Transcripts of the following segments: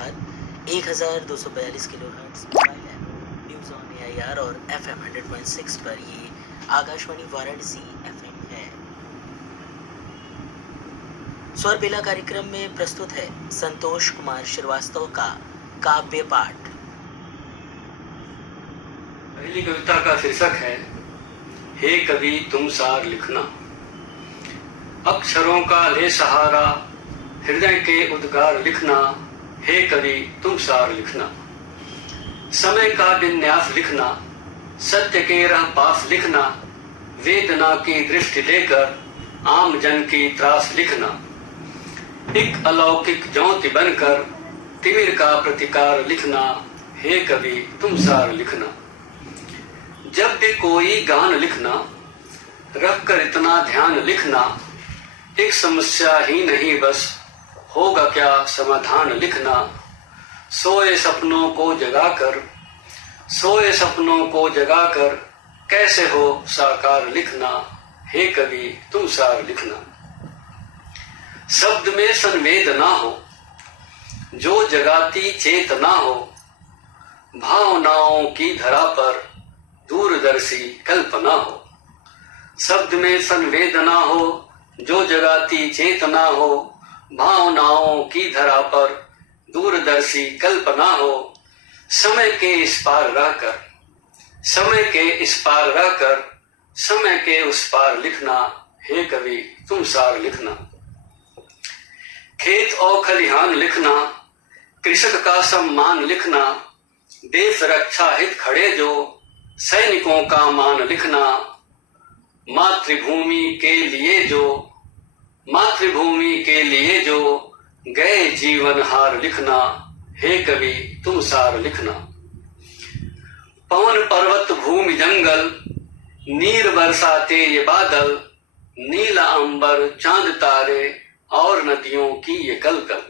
अर्थात 1242 kilohertz mobile app, news on AIR और FM 100.6 पर ये आकाशवाणी वाराणसी FM है। स्वर बेला कार्यक्रम में प्रस्तुत है संतोष कुमार श्रीवास्तव का काव्य पाठ। पहली कविता का शीर्षक है हे कवि तुम सार लिखना। अक्षरों का ले सहारा हृदय के उद्गार लिखना, हे कवि तुम सार लिखना। समय का विन्यास लिखना, सत्य के रह पास लिखना, वेदना की दृष्टि लेकर आम जन की त्रास लिखना। एक अलौकिक ज्योति बनकर तिमिर का प्रतिकार लिखना, हे कवि तुम सार लिखना। जब भी कोई गान लिखना, रख कर इतना ध्यान लिखना, एक समस्या ही नहीं बस होगा क्या समाधान लिखना। सोए सपनों को जगाकर, सोए सपनों को जगाकर कैसे हो साकार लिखना, हे कवि तुम सार लिखना। शब्द में संवेदना हो, जो जगाती चेतना हो, भावनाओं की धरा पर दूरदर्शी कल्पना हो। शब्द में संवेदना हो, जो जगाती चेतना हो, भावनाओं की धरा पर दूरदर्शी कल्पना हो। समय के इस पार रहकर, समय के इस पार रहकर, समय के उस पार लिखना, हे कवि तुम सार लिखना। खेत और खलिहान लिखना, कृषक का सम्मान लिखना, देश रक्षा हित खड़े जो सैनिकों का मान लिखना। मातृभूमि के लिए जो, मातृभूमि के लिए जो गए जीवन हार लिखना, हे कवि तुम सार लिखना। पवन पर्वत भूमि जंगल नीर बरसाते ये बादल, नीला अंबर चांद तारे और नदियों की ये कलकल।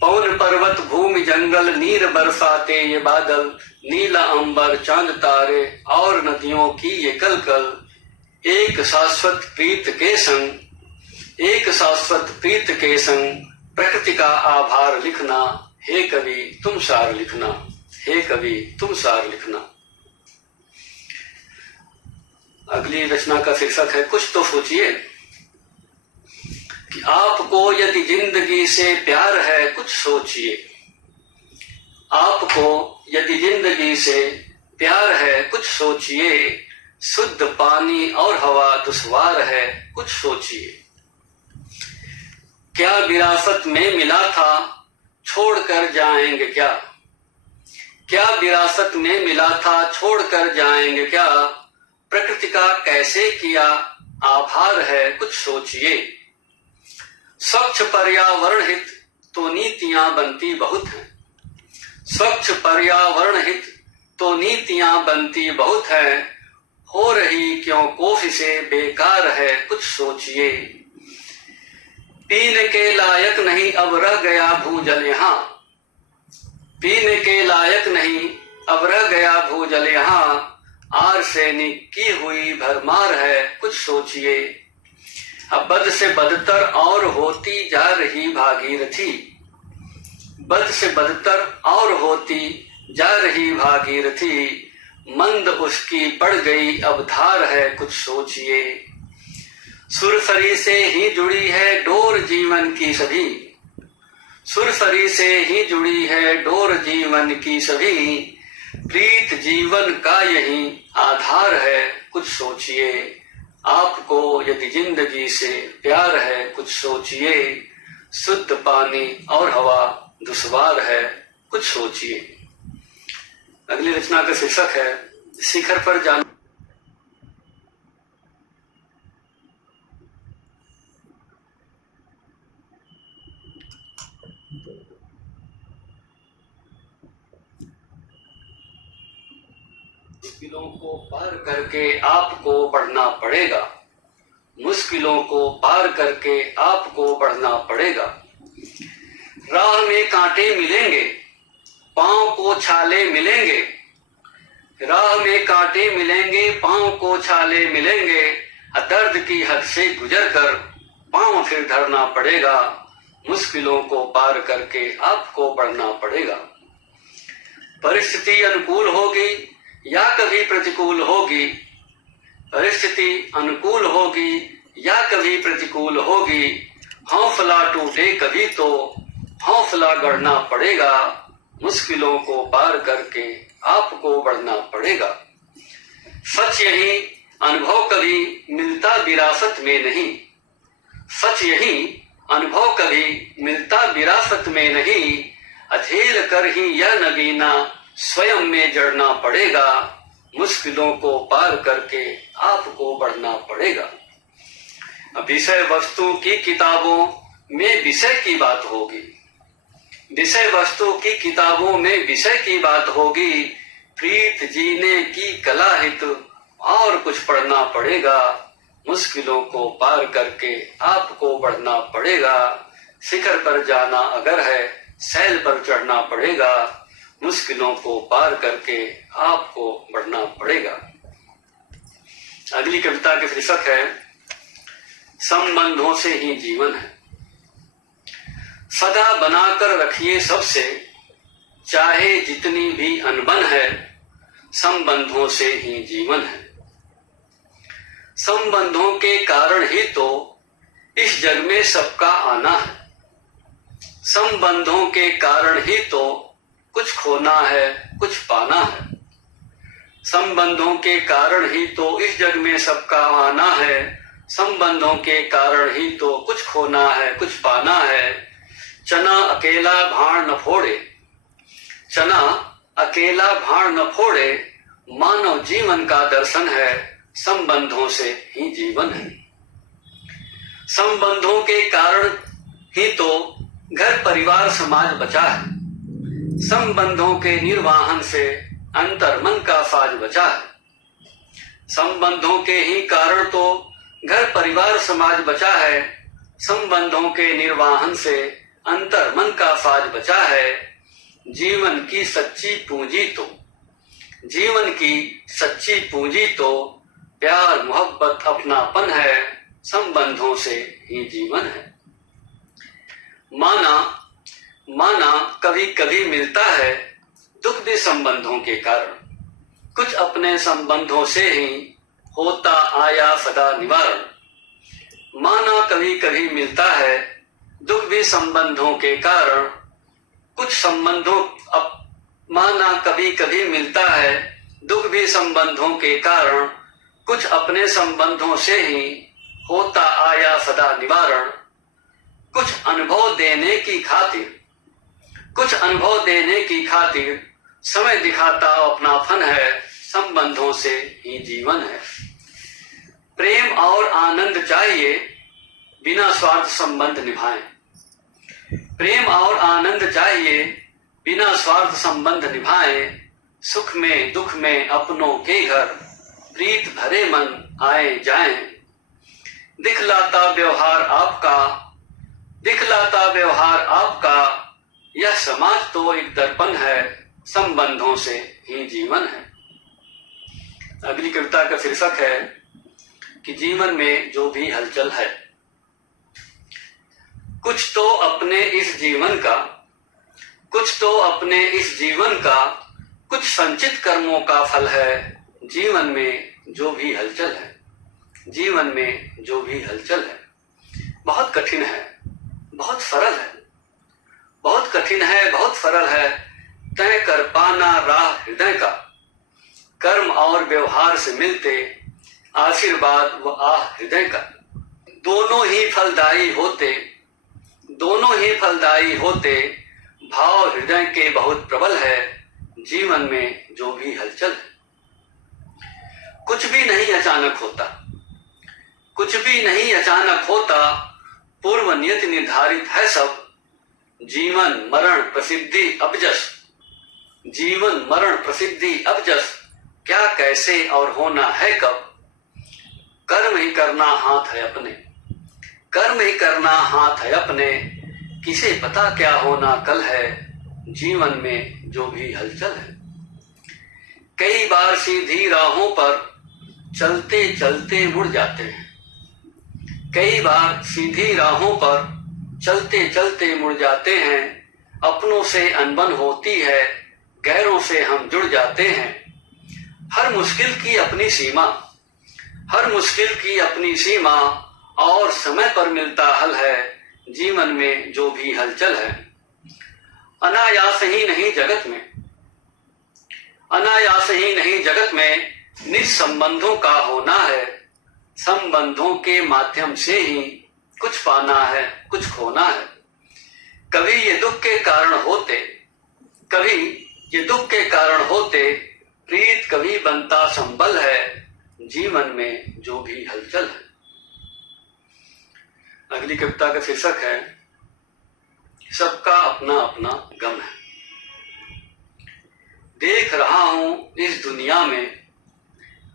पवन पर्वत भूमि जंगल नीर बरसाते ये बादल, नीला अंबर चांद तारे और नदियों की ये कलकल। एक शाश्वत प्रीत के संग, एक शाश्वत प्रीत के संग प्रकृति का आभार लिखना, हे कवि तुम सार लिखना, हे कवि तुम सार लिखना। अगली रचना का शीर्षक है कुछ तो सोचिए। कि आपको यदि जिंदगी से प्यार है कुछ सोचिए। आपको यदि जिंदगी से प्यार है कुछ सोचिए। शुद्ध पानी और हवा दुश्वार है कुछ सोचिए। क्या विरासत में मिला था छोड़कर जाएंगे क्या। क्या विरासत में मिला था छोड़कर जाएंगे क्या। प्रकृति का कैसे किया आभार है कुछ सोचिए। स्वच्छ पर्यावरण हित तो नीतियां बनती बहुत हैं। स्वच्छ पर्यावरण हित तो नीतियां बनती बहुत हैं। हो रही क्यों कोशिशें बेकार है कुछ सोचिए। पीने के लायक नहीं अब रह गया भूजल यहाँ। पीने के लायक नहीं अब रह गया भूजल यहाँ। आर्सेनिक की हुई भरमार है कुछ सोचिए। अब बद से बदतर और होती जा रही भागीरथी। बद से बदतर और होती जा रही भागीरथी। मंद उसकी पड़ गई अब धार है कुछ सोचिए। सुरसरी से ही जुड़ी है डोर जीवन की सभी। सुरसरी से ही जुड़ी है डोर जीवन की सभी। प्रीत जीवन का यही आधार है कुछ सोचिए। आपको यदि जिंदगी से प्यार है कुछ सोचिए। शुद्ध पानी और हवा दुश्वार है कुछ सोचिए। अगली रचना का शीर्षक है शिखर पर जाना। मुश्किलों को पार करके आपको बढ़ना पड़ेगा। मुश्किलों को पार करके आपको बढ़ना पड़ेगा। राह में कांटे मिलेंगे, पांव को छाले मिलेंगे। राह में कांटे मिलेंगे, पांव को छाले मिलेंगे। दर्द की हद से गुजर कर पांव फिर धरना पड़ेगा। मुश्किलों को पार करके आपको बढ़ना पड़ेगा। परिस्थिति अनुकूल होगी या कभी प्रतिकूल होगी, परिस्थिति अनुकूल होगी या कभी प्रतिकूल होगी, हौसला टूटे कभी तो हौसला गढ़ना पड़ेगा। मुश्किलों को पार करके आपको बढ़ना पड़ेगा। सच यही अनुभव कभी मिलता विरासत में नहीं, सच यही अनुभव कभी मिलता विरासत में नहीं, अझेल कर ही यह नगीना स्वयं में जड़ना पड़ेगा। मुश्किलों को पार करके आपको बढ़ना पड़ेगा। विषय वस्तु की किताबों में विषय की बात होगी, विषय वस्तु की किताबों में विषय की बात होगी, प्रीत जीने की कला हित और कुछ पढ़ना पड़ेगा। मुश्किलों को पार करके आपको बढ़ना पड़ेगा। शिखर पर जाना अगर है, सैल पर चढ़ना पड़ेगा। मुश्किलों को पार करके आपको बढ़ना पड़ेगा। अगली कविता के शीर्षक है संबंधों से ही जीवन है। सदा बनाकर रखिए सबसे, चाहे जितनी भी अनबन है, संबंधों से ही जीवन है। संबंधों के कारण ही तो इस जग में सबका आना है, संबंधों के कारण ही तो कुछ खोना है कुछ पाना है। संबंधों के कारण ही तो इस जग में सबका आना है, संबंधों के कारण ही तो कुछ खोना है कुछ पाना है। चना अकेला भाड़ न फोड़े, चना अकेला भाड़ न फोड़े, मानव जीवन का दर्शन है, संबंधों से ही जीवन है। संबंधों के कारण ही तो घर परिवार समाज बचा है, संबंधों के निर्वाहन से अंतर मन का फाज बचा है। संबंधों के ही कारण तो घर परिवार समाज बचा है, संबंधों के निर्वाहन से अंतर मन का फाज बचा है। जीवन की सच्ची पूंजी तो, जीवन की सच्ची पूंजी तो प्यार मोहब्बत अपनापन है, संबंधों से ही जीवन है। माना कभी कभी मिलता है दुख भी संबंधों के कारण, कुछ अपने संबंधों से ही होता आया सदा निवारण। माना कभी कभी मिलता है दुख भी संबंधों के कारण, कुछ संबंधों माना कभी कभी मिलता है दुख भी संबंधों के कारण, कुछ अपने संबंधों से ही होता आया सदा निवारण। कुछ अनुभव देने की खातिर, कुछ अनुभव देने की खातिर समय दिखाता अपनापन है, संबंधों से ही जीवन है। प्रेम और आनंद चाहिए बिना स्वार्थ संबंध निभाएं, प्रेम और आनंद चाहिए बिना स्वार्थ संबंध निभाएं। सुख में दुख में अपनों के घर, प्रीत भरे मन आए जाएं। दिखलाता व्यवहार आपका, दिखलाता व्यवहार आपका, यह समाज तो एक दर्पण है, संबंधों से ही जीवन है। अगली कविता का शीर्षक है कि जीवन में जो भी हलचल है, कुछ तो अपने इस जीवन का, कुछ तो अपने इस जीवन का, कुछ संचित कर्मों का फल है। जीवन में जो भी हलचल है, जीवन में जो भी हलचल है, बहुत कठिन है बहुत सरल है, बहुत कठिन है बहुत सरल है, तय कर पाना राह हृदय का। कर्म और व्यवहार से मिलते आशीर्वाद व आह हृदय का। दोनों ही फलदायी होते, दोनों ही फलदायी होते, भाव हृदय के बहुत प्रबल है। जीवन में जो भी हलचल है, कुछ भी नहीं अचानक होता, कुछ भी नहीं अचानक होता, पूर्व नियत निर्धारित है सब। जीवन मरण प्रसिद्धि अबजस, जीवन मरण प्रसिद्धि अबजस, क्या कैसे और होना है कब। कर्म ही करना हाथ है अपने, कर्म ही करना हाथ है अपने, किसे पता क्या होना कल है। जीवन में जो भी हलचल है, कई बार सीधी राहों पर चलते चलते मुड़ जाते हैं, कई बार सीधी राहों पर चलते चलते मुड़ जाते हैं, अपनों से अनबन होती है, गैरों से हम जुड़ जाते हैं। हर मुश्किल की अपनी सीमा, हर मुश्किल की अपनी सीमा, और समय पर मिलता हल है जीवन में जो भी हलचल है। अनायास ही नहीं जगत में, अनायास ही नहीं जगत में निसंबंधों का होना है। संबंधों के माध्यम से ही कुछ पाना है, कुछ खोना है। कभी ये दुख के कारण होते, कभी ये दुख के कारण होते, प्रीत कभी बनता संबल है जीवन में जो भी हलचल है। अगली कविता का शीर्षक है सबका अपना अपना गम है। देख रहा हूं इस दुनिया में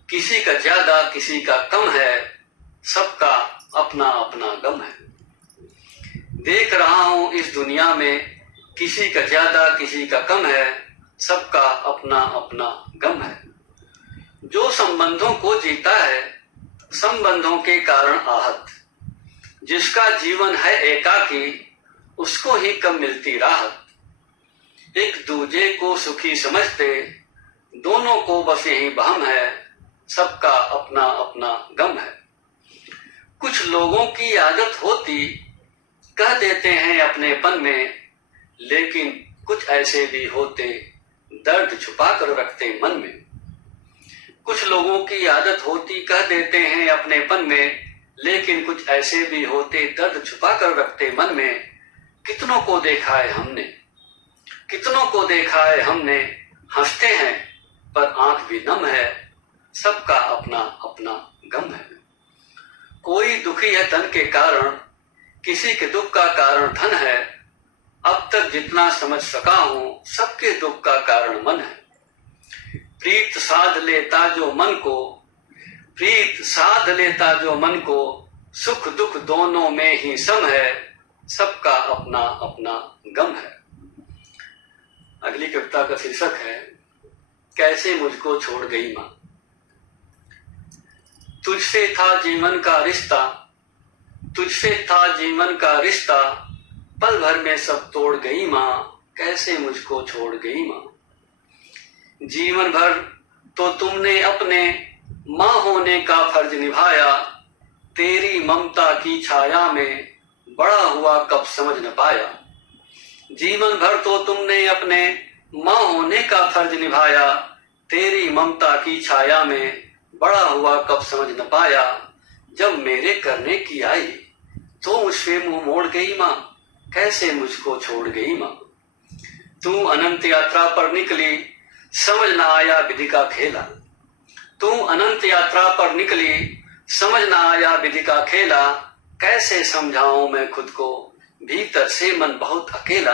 किसी का ज्यादा किसी का कम है, सबका अपना अपना गम है। देख रहा हूं इस दुनिया में किसी का ज्यादा किसी का कम है, सबका अपना अपना गम है। जो संबंधों को जीता है संबंधों के कारण आहत, जिसका जीवन है एकाकी उसको ही कम मिलती राहत। एक दूजे को सुखी समझते दोनों को बस यही बहम है, सबका अपना अपना गम है। कुछ लोगों की आदत होती कह देते हैं अपनेपन में, लेकिन कुछ ऐसे भी होते दर्द छुपा कर रखते मन में। कुछ लोगों की आदत होती कह देते हैं अपनेपन में, लेकिन कुछ ऐसे भी होते दर्द छुपा कर रखते मन में। कितनों को देखा है हमने, कितनों को देखा है हमने, हंसते हैं पर आंख भी नम है, सबका अपना अपना गम है। कोई दुखी है धन के कारण, किसी के दुख का कारण धन है। अब तक जितना समझ सका हूं सबके दुख का कारण मन है। प्रीत साध लेता जो मन को, प्रीत साध लेता जो मन को, सुख दुख दोनों में ही सम है, सबका अपना अपना गम है। अगली कविता का शीर्षक है कैसे मुझको छोड़ गई मां। तुझसे था जीवन का रिश्ता, तुझसे था जीवन का रिश्ता, पल भर में सब तोड़ गई मां, कैसे मुझको छोड़ गई मां। जीवन भर तो तुमने अपने मां होने का फर्ज निभाया, तेरी ममता की छाया में बड़ा हुआ कब समझ न पाया। जीवन भर तो तुमने अपने मां होने का फर्ज निभाया, तेरी ममता की छाया में बड़ा हुआ कब समझ न पाया। जब मेरे करने की आई तो मुझसे मुंह मोड़ गई मां, कैसे मुझको छोड़ गई मां। तू अनंत यात्रा पर निकली समझ न आया विधि का खेला, तू अनंत यात्रा पर निकली समझ न आया विधि का खेला। कैसे समझाऊं मैं खुद को भीतर से मन बहुत अकेला।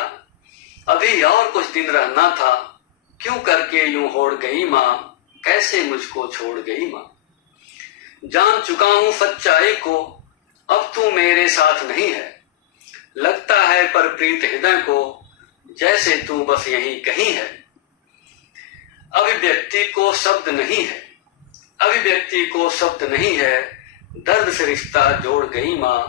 अभी और कुछ दिन रहना था क्यों करके यूं होड़ गई मां, कैसे मुझको छोड़ गई मां। जान चुका हूं सच्चाई को अब तू मेरे साथ नहीं है, लगता है पर प्रीत हृदय को जैसे तू बस यहीं कहीं है। अभिव्यक्ति को शब्द नहीं है, अभिव्यक्ति को शब्द नहीं है, दर्द से रिश्ता जोड़ गई मां,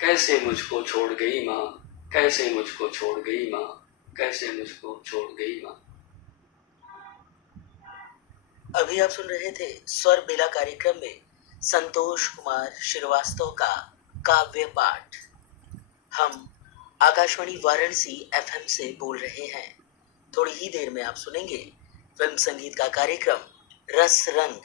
कैसे मुझको छोड़ गई मां, कैसे मुझको छोड़ गई मां, कैसे मुझको छोड़ गई मां। अभी आप सुन रहे थे स्वर बेला कार्यक्रम में संतोष कुमार श्रीवास्तव का काव्य पाठ। हम आकाशवाणी वाराणसी एफएम से बोल रहे हैं। थोड़ी ही देर में आप सुनेंगे फिल्म संगीत का कार्यक्रम रस रंग।